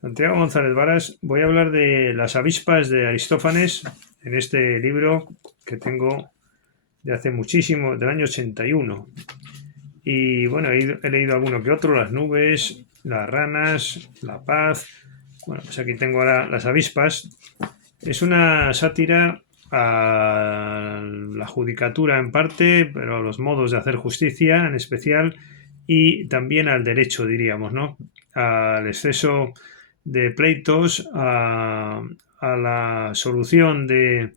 Santiago González Varas, voy a hablar de las avispas de Aristófanes en este libro que tengo de hace muchísimo, del año 81. Y bueno, he leído alguno que otro, las nubes, las ranas, la paz. Bueno, pues aquí tengo ahora las avispas. Es una sátira a la judicatura en parte, pero a los modos de hacer justicia en especial y también al derecho, diríamos, ¿no? Al exceso de pleitos, a la solución del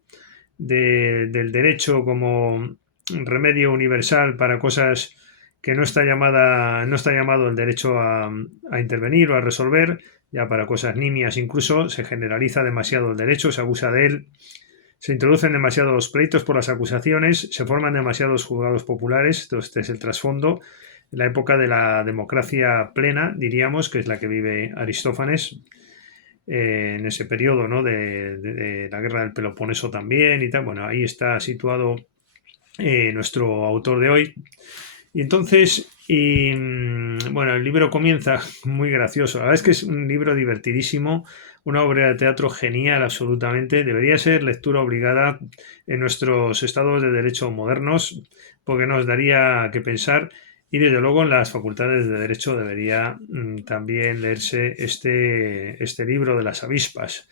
derecho como remedio universal para cosas que no está llamado el derecho a intervenir o a resolver, ya para cosas nimias incluso, se generaliza demasiado el derecho, se abusa de él, se introducen demasiados pleitos por las acusaciones, se forman demasiados juzgados populares, entonces este es el trasfondo. En la época de la democracia plena, diríamos, que es la que vive Aristófanes, en ese periodo, ¿no? De la guerra del Peloponeso también y tal. Bueno, ahí está situado nuestro autor de hoy. Y entonces, bueno, el libro comienza muy gracioso. La verdad es que es un libro divertidísimo, una obra de teatro genial absolutamente. Debería ser lectura obligada en nuestros estados de derecho modernos, porque nos daría que pensar. Y desde luego en las facultades de Derecho debería también leerse este libro de las avispas.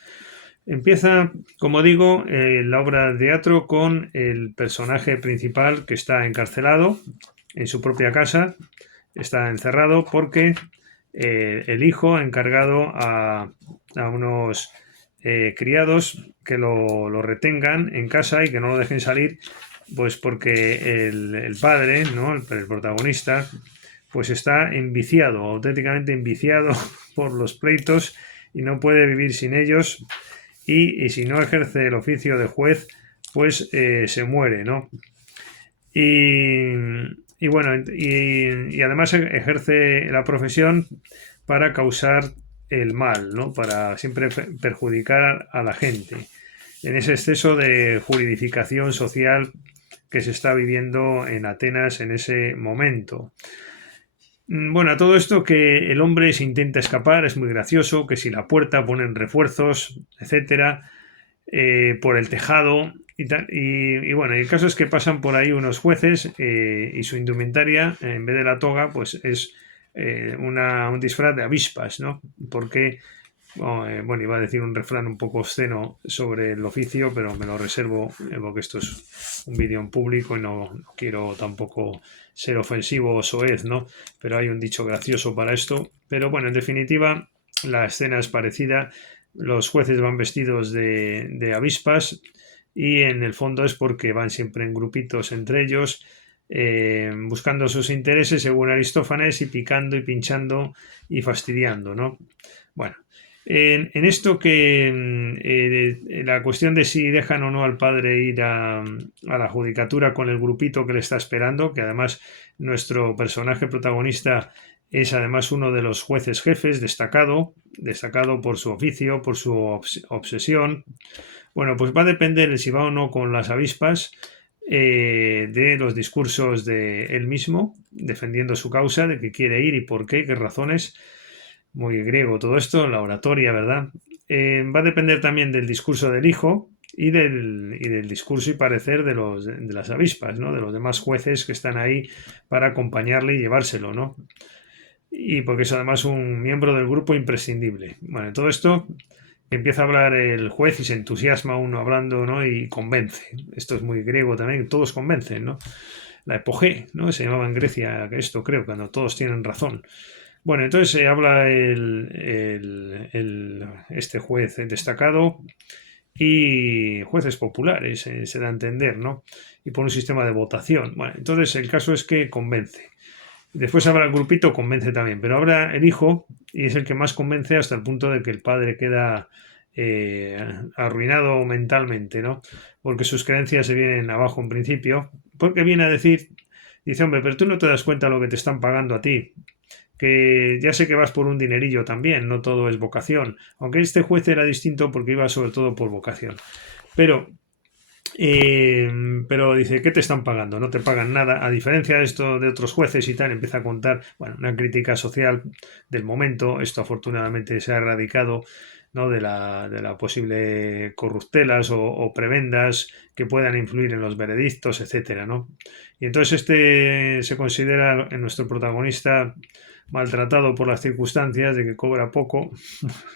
Empieza, como digo, la obra de teatro con el personaje principal que está encarcelado en su propia casa, está encerrado porque el hijo ha encargado a unos criados que lo retengan en casa y que no lo dejen salir, pues porque el padre, ¿no? El protagonista, pues está enviciado, auténticamente enviciado por los pleitos y no puede vivir sin ellos y si no ejerce el oficio de juez, pues se muere, ¿no? Y, y bueno, y además ejerce la profesión para causar el mal, ¿no? Para siempre perjudicar a la gente. En ese exceso de juridificación social que se está viviendo en Atenas en ese momento. Bueno, a todo esto que el hombre se intenta escapar es muy gracioso, que si la puerta ponen refuerzos, etcétera, por el tejado y tal. Y bueno, el caso es que pasan por ahí unos jueces y su indumentaria, en vez de la toga, pues es un disfraz de avispas, ¿no? Porque, bueno, iba a decir un refrán un poco obsceno sobre el oficio, pero me lo reservo porque esto es un vídeo en público y no quiero tampoco ser ofensivo o soez, ¿no? Pero hay un dicho gracioso para esto. Pero bueno, en definitiva, la escena es parecida. Los jueces van vestidos de avispas y en el fondo es porque van siempre en grupitos entre ellos, buscando sus intereses según Aristófanes y picando y pinchando y fastidiando, ¿no? Bueno, en esto que la cuestión de si dejan o no al padre ir a la judicatura con el grupito que le está esperando, que además nuestro personaje protagonista es además uno de los jueces jefes, destacado por su oficio, por su obsesión. Bueno, pues va a depender de si va o no con las avispas, de los discursos de él mismo, defendiendo su causa, de que quiere ir y por qué razones. Muy griego todo esto, la oratoria, ¿verdad? Va a depender también del discurso del hijo y del discurso y parecer de las avispas, ¿no? De los demás jueces que están ahí para acompañarle y llevárselo, ¿no? Y porque es además un miembro del grupo imprescindible. Bueno, todo esto empieza a hablar el juez y se entusiasma uno hablando, ¿no? Y convence. Esto es muy griego también, todos convencen, ¿no? La epogé, ¿no? Se llamaba en Grecia esto, creo, cuando todos tienen razón. Bueno, entonces se habla este juez destacado y jueces populares, se da a entender, ¿no? Y por un sistema de votación. Bueno, entonces el caso es que convence. Después habrá el grupito, convence también, pero habrá el hijo y es el que más convence hasta el punto de que el padre queda arruinado mentalmente, ¿no? Porque sus creencias se vienen abajo en principio, porque viene a decir, dice, hombre, pero tú no te das cuenta de lo que te están pagando a ti, que ya sé que vas por un dinerillo también, no todo es vocación, aunque este juez era distinto porque iba sobre todo por vocación. Pero Pero dice, ¿qué te están pagando? No te pagan nada. A diferencia de esto de otros jueces y tal, empieza a contar, bueno, una crítica social del momento. Esto afortunadamente se ha erradicado, ¿no? de la posible corruptelas o prebendas que puedan influir en los veredictos, etcétera, ¿no? Y entonces este se considera en nuestro protagonista maltratado por las circunstancias de que cobra poco.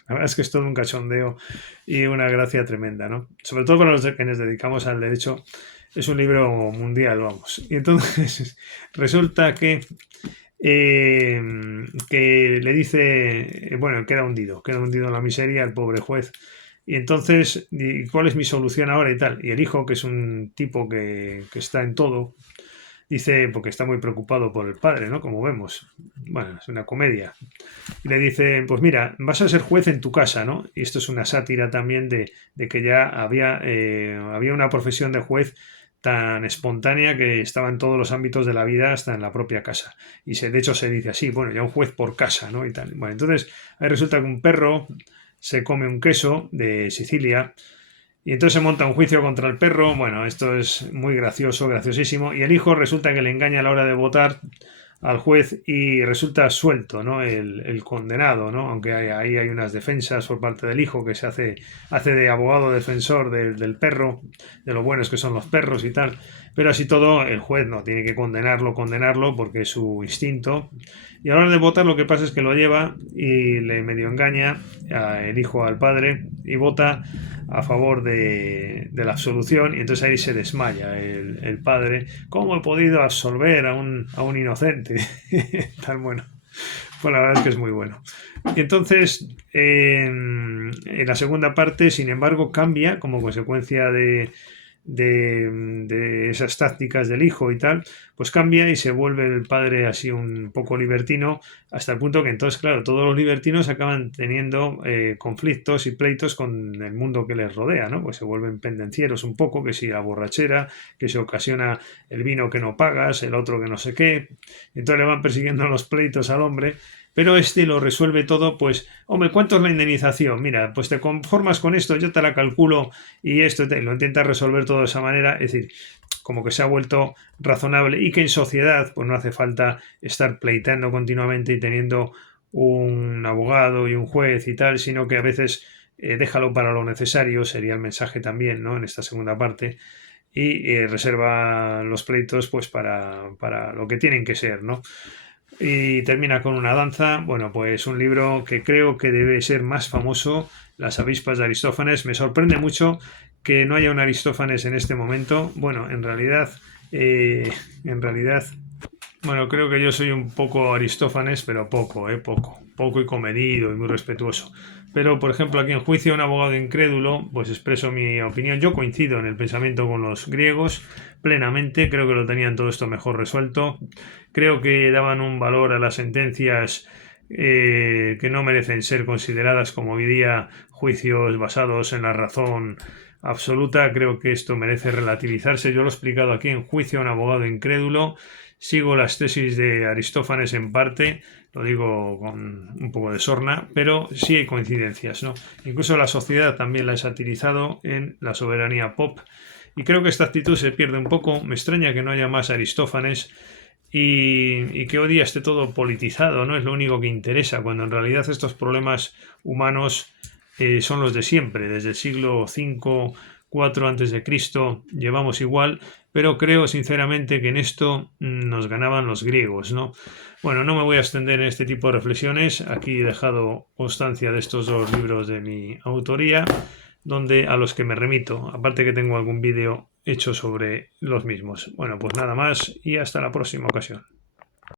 La verdad es que es todo un cachondeo y una gracia tremenda, ¿no? Sobre todo para los que nos dedicamos al derecho, es un libro mundial, vamos. Y entonces resulta eh, que le dice, bueno, queda hundido en la miseria el pobre juez. Y entonces, ¿y cuál es mi solución ahora y tal? Y el hijo, que es un tipo que está en todo, dice, porque está muy preocupado por el padre, ¿no? Como vemos. Bueno, es una comedia. Y le dice, pues mira, vas a ser juez en tu casa, ¿no? Y esto es una sátira también de que ya había una profesión de juez tan espontánea que estaba en todos los ámbitos de la vida, hasta en la propia casa. Y de hecho se dice así, bueno, ya un juez por casa, ¿no? Y tal. Bueno, entonces ahí resulta que un perro se come un queso de Sicilia y entonces se monta un juicio contra el perro. Bueno, esto es muy gracioso, graciosísimo. Y el hijo resulta que le engaña a la hora de votar al juez y resulta suelto, ¿no? El condenado, ¿no? Aunque ahí hay unas defensas por parte del hijo que hace de abogado defensor del perro, de lo buenos que son los perros y tal. Pero así todo, el juez no tiene que condenarlo porque es su instinto. Y a la hora de votar lo que pasa es que lo lleva y le medio engaña el hijo al padre y vota a favor de la absolución y entonces ahí se desmaya el padre. ¿Cómo he podido absolver a un inocente? Tan bueno. Pues la verdad es que es muy bueno. Y entonces, en la segunda parte, sin embargo, cambia como consecuencia de esas tácticas del hijo y tal, pues cambia y se vuelve el padre así un poco libertino, hasta el punto que entonces, claro, todos los libertinos acaban teniendo conflictos y pleitos con el mundo que les rodea, ¿no? Pues se vuelven pendencieros un poco, que si la borrachera, que se ocasiona el vino que no pagas, el otro que no sé qué, entonces le van persiguiendo los pleitos al hombre. Pero este lo resuelve todo, pues, hombre, ¿cuánto es la indemnización? Mira, pues te conformas con esto, yo te la calculo y esto lo intentas resolver todo de esa manera, es decir, como que se ha vuelto razonable y que en sociedad pues no hace falta estar pleiteando continuamente y teniendo un abogado y un juez y tal, sino que a veces déjalo para lo necesario, sería el mensaje también, ¿no? En esta segunda parte, y reserva los pleitos pues para lo que tienen que ser, ¿no? Y termina con una danza. Bueno, pues un libro que creo que debe ser más famoso, Las avispas de Aristófanes. Me sorprende mucho que no haya un Aristófanes en este momento. Bueno, en realidad, bueno, creo que yo soy un poco Aristófanes, pero poco y comedido y muy respetuoso. Pero, por ejemplo, aquí en Juicio un abogado incrédulo, pues expreso mi opinión. Yo coincido en el pensamiento con los griegos plenamente, creo que lo tenían todo esto mejor resuelto. Creo que daban un valor a las sentencias que no merecen ser consideradas como hoy día juicios basados en la razón absoluta. Creo que esto merece relativizarse. Yo lo he explicado aquí en Juicio a un abogado incrédulo. Sigo las tesis de Aristófanes en parte, lo digo con un poco de sorna, pero sí hay coincidencias, ¿no? Incluso la sociedad también la he satirizado en La soberanía pop, y creo que esta actitud se pierde un poco. Me extraña que no haya más Aristófanes y que hoy día esté todo politizado, ¿no? Es lo único que interesa, cuando en realidad estos problemas humanos son los de siempre, desde el siglo V, IV antes de Cristo llevamos igual, pero creo sinceramente que en esto nos ganaban los griegos, ¿no? Bueno, no me voy a extender en este tipo de reflexiones. Aquí he dejado constancia de estos dos libros de mi autoría, a los que me remito, aparte que tengo algún vídeo hecho sobre los mismos. Bueno, pues nada más y hasta la próxima ocasión.